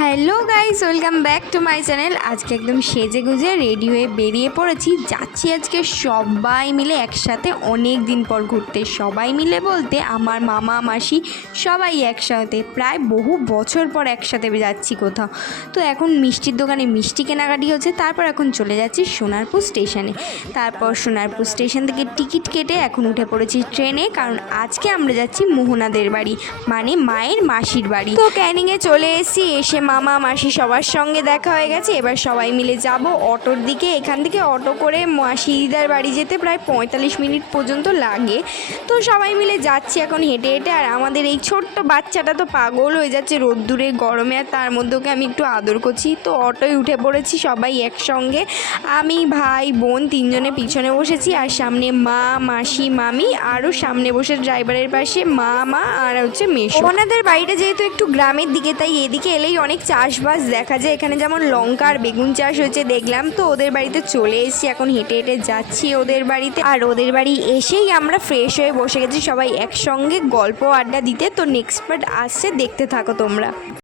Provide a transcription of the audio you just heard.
Hello guys, welcome back to my channel. আজকে একদম সেজে গুজে রেডি হয়ে বেরিয়ে পড়েছি। যাচ্ছি আজকে সবাই মিলে একসাথে অনেক দিন পর ঘুরতে। সবাই মিলে বলতে আমার মামা মাসি সবাই একসাথে, প্রায় বহু বছর পর একসাথে যাচ্ছি কোথাও। তো এখন মিষ্টির দোকানে মিষ্টি কেনাকাটি হচ্ছে, তারপর এখন চলে যাচ্ছি সোনারপুর স্টেশনে। তারপর সোনারপুর স্টেশন থেকে টিকিট কেটে এখন উঠে পড়েছি ট্রেনে, কারণ আজকে আমরা যাচ্ছি মোহনাদের বাড়ি, মানে মায়ের মাসির বাড়ি। তো ক্যানিংয়ে চলে এসেছি, এসে মামা মাসি সবার সঙ্গে দেখা হয়ে গেছে। এবার সবাই মিলে যাব অটোর দিকে। এখান থেকে অটো করে মাসিদার বাড়ি যেতে প্রায় 45 মিনিট পর্যন্ত লাগে। তো সবাই মিলে যাচ্ছি এখন হেঁটে হেঁটে। আর আমাদের এই ছোট্ট বাচ্চাটা তো পাগল হয়ে যাচ্ছে রোদ্দুরে গরমে, আর তার মধ্যে ওকে আমি একটু আদর করছি। তো অটোয় উঠে পড়েছি সবাই একসঙ্গে, আমি ভাই বোন তিনজনে পিছনে বসেছি, আর সামনে মা মাসি মামি, আরও সামনে বসে ড্রাইভারের পাশে মা আর হচ্ছে মেশো। ওনাদের বাড়িটা যেহেতু একটু গ্রামের দিকে, তাই এদিকে এলেই অনেক চাষবাস দেখা যায়। এখানে যেমন লঙ্কা আর বেগুন চাষ হয়েছে দেখলাম। তো ওদের বাড়িতে চলে এসেছি, এখন হেঁটে হেঁটে যাচ্ছি ওদের বাড়িতে। আর ওদের বাড়ি এসেই আমরা ফ্রেশ হয়ে বসে গেছি সবাই একসঙ্গে গল্প আড্ডা দিতে। তো নেক্সট পার্ট আসছে, দেখতে থাকো তোমরা।